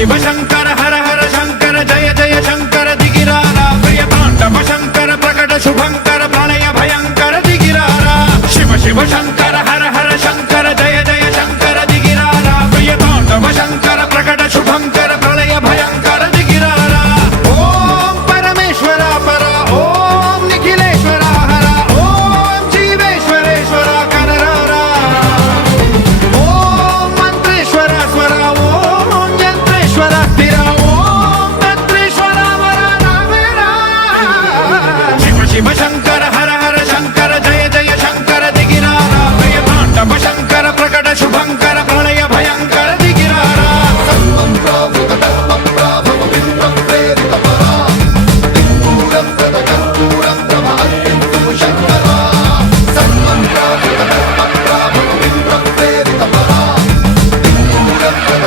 शिव शंकर हर हर शंकर जय जय शंकर दिगिरारा प्रिय तांडव शंकर प्रकट शुभंकर प्रणय भयंकर दिगिरारा शिव शिव शंकर